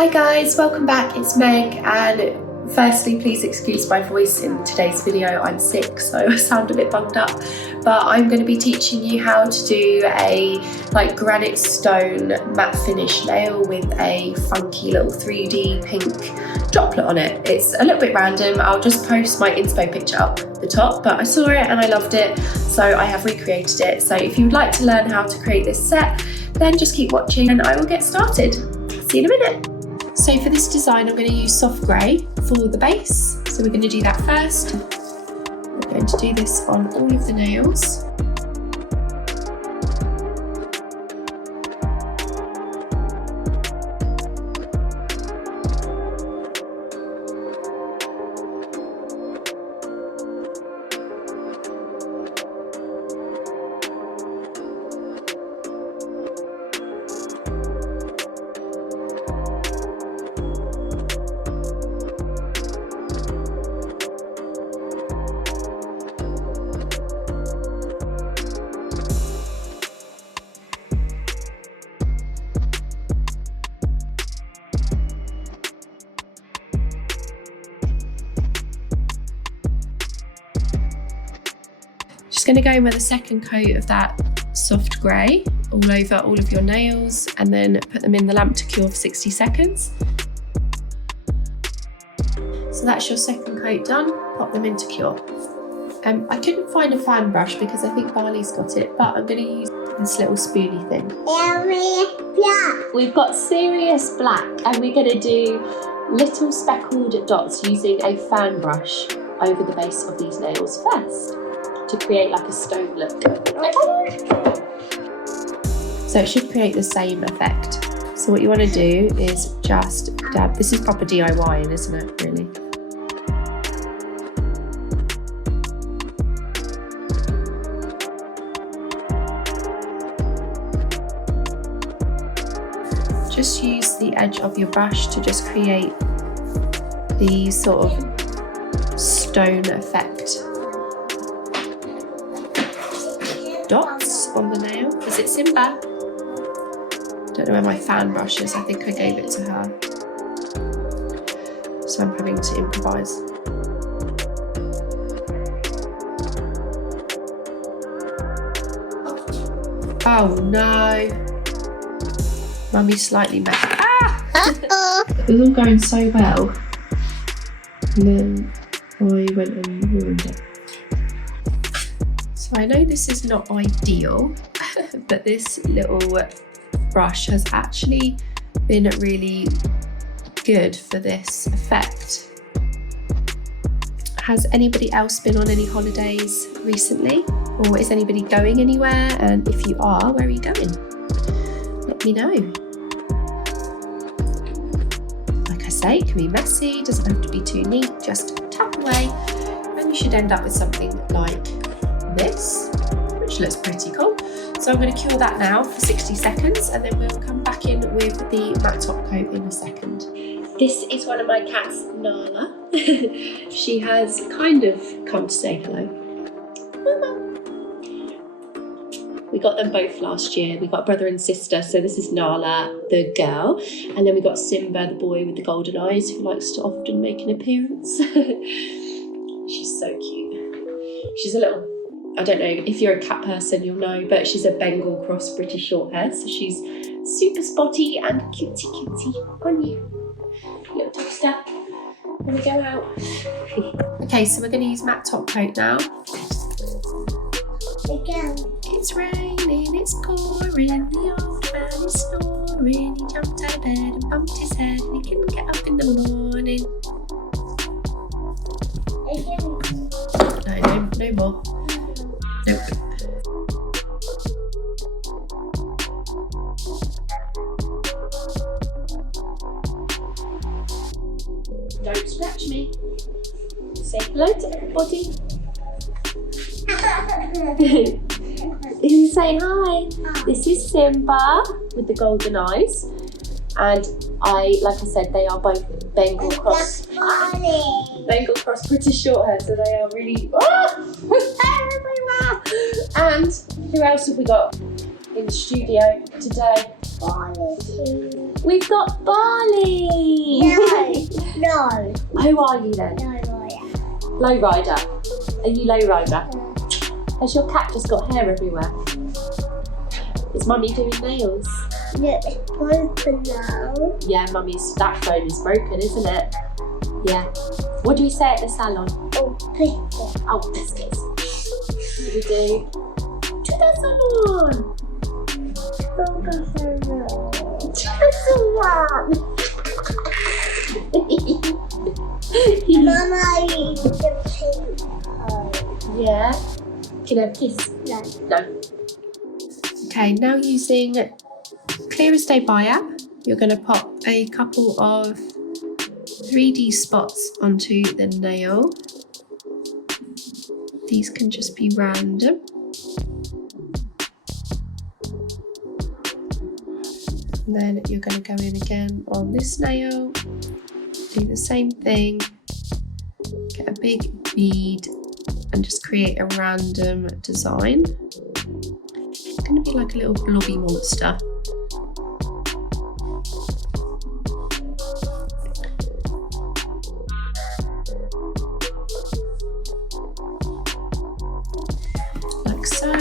Hi guys, welcome back, it's Meg, and firstly please excuse my voice in today's video. I'm sick so I sound a bit bunged up, but I'm going to be teaching you how to do a granite stone matte finish nail with a funky little 3D pink droplet on it. It's a little bit random, I'll just post my inspo picture up the top, but I saw it and I loved it, so I have recreated it. So if you would like to learn how to create this set, then just keep watching and I will get started. See you in a minute. So for this design, I'm going to use soft grey for the base. So we're going to do that first. We're going to do this on all of the nails. Just going to go in with a second coat of that soft grey all over all of your nails and then put them in the lamp to cure for 60 seconds. So that's your second coat done, pop them into cure. I couldn't find a fan brush because I think Bali's got it, but I'm going to use this little spoony thing. We've got Serious Black and we're going to do little speckled dots using a fan brush over the base of these nails first, to create like a stone look. So it should create the same effect. So what you want to do is just dab. This is proper DIY, isn't it, really? Just use the edge of your brush to just create the sort of stone effect. Dots on the nail. Is it Simba? Don't know where my fan brush is. I think I gave it to her. So I'm having to improvise. Oh no. Mummy's slightly messy. Ah! It was all going so well. And then I went and ruined it. So I know this is not ideal, but this little brush has actually been really good for this effect. Has anybody else been on any holidays recently? Or is anybody going anywhere? And if you are, where are you going? Let me know. Like I say, it can be messy, doesn't have to be too neat, just tap away, and you should end up with something like this, which looks pretty cool. So I'm going to cure that now for 60 seconds and then we'll come back in with the matte top coat in a second. This is one of my cats, Nala. She has kind of come to say hello. We got them both last year. We got brother and sister. So this is Nala, the girl. And then we got Simba, the boy with the golden eyes, who likes to often make an appearance. She's so cute. She's a little, I don't know if you're a cat person, you'll know, but she's a Bengal cross British short hair. So she's super spotty and cutesy. On you, little toaster. When we go out. Okay, so we're going to use matte top coat now. Again. It's raining, it's pouring, the old man is snoring. He jumped out of bed and bumped his head and he couldn't get up in the morning. No more. Nope. Don't scratch me. Say hello to everybody. Who's saying hi? This is Simba with the golden eyes, and like I said, they are both Bengal cross British short hair, so they are really everywhere. And who else have we got in the studio today? We've got Bali! No. Who are you then? Low rider. Are you low rider? Has your cat just got hair everywhere? Is Mummy doing nails? No, it's broken now. Yeah, Mummy's, that phone is broken, isn't it? Yeah. What do we say at the salon? Oh, biscuit. Oh, biscuits. What do we do? To the salon! Mama eats the pink one. Yeah. Can I have a kiss? No. No. Okay, now using Clear as Day Buyer, you're going to pop a couple of 3D spots onto the nail. These can just be random. And then you're going to go in again on this nail, do the same thing, get a big bead and just create a random design. It's going to be like a little blobby monster. Like so.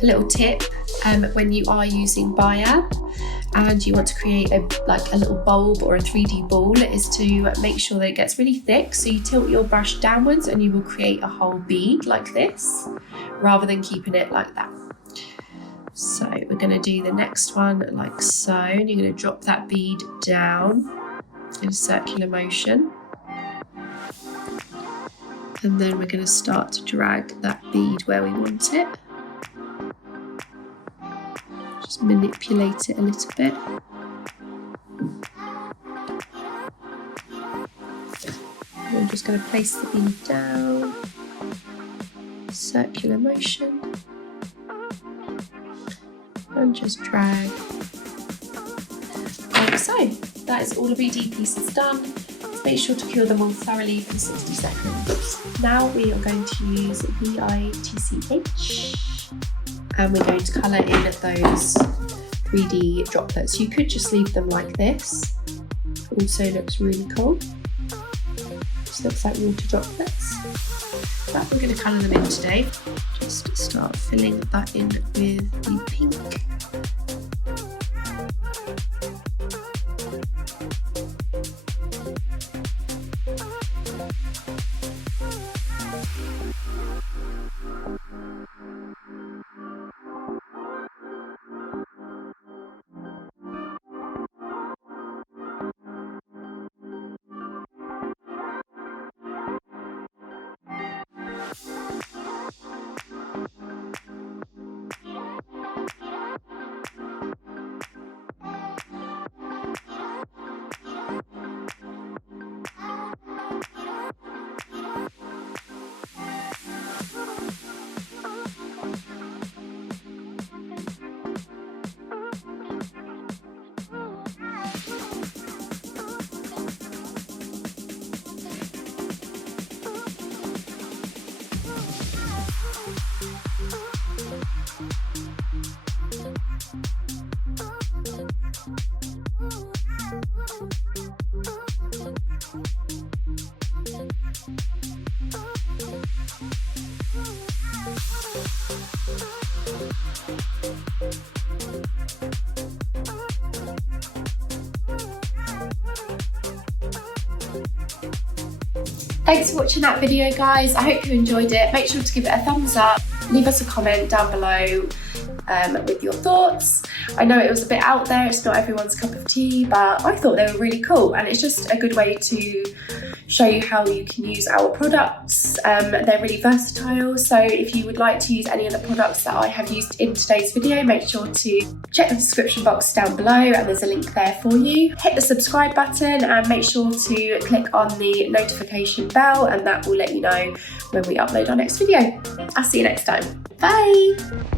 A little tip, when you are using Buyer and you want to create a little bulb or a 3D ball, is to make sure that it gets really thick. So you tilt your brush downwards and you will create a whole bead like this, rather than keeping it like that. So we're going to do the next one like so, and you're going to drop that bead down in a circular motion. And then we're going to start to drag that bead where we want it. Just manipulate it a little bit. And I'm just going to place the bead down, circular motion, and just drag like so. That is all of your D pieces done. Make sure to cure them all thoroughly for 60 seconds. Now we are going to use VITCH. And we're going to colour in those 3D droplets. You could just leave them like this. Also looks really cool. Just looks like water droplets. But we're going to colour them in today. Just start filling that in with the pink. Thanks for watching that video, guys. I hope you enjoyed it. Make sure to give it a thumbs up. Leave us a comment down below with your thoughts. I know it was a bit out there, it's not everyone's cup of tea, but I thought they were really cool, and it's just a good way to show you how you can use our products. They're really versatile, so if you would like to use any of the products that I have used in today's video, make sure to check the description box down below, and there's a link there for you. Hit the subscribe button and make sure to click on the notification bell, and that will let you know when we upload our next video. I'll see you next time. Bye!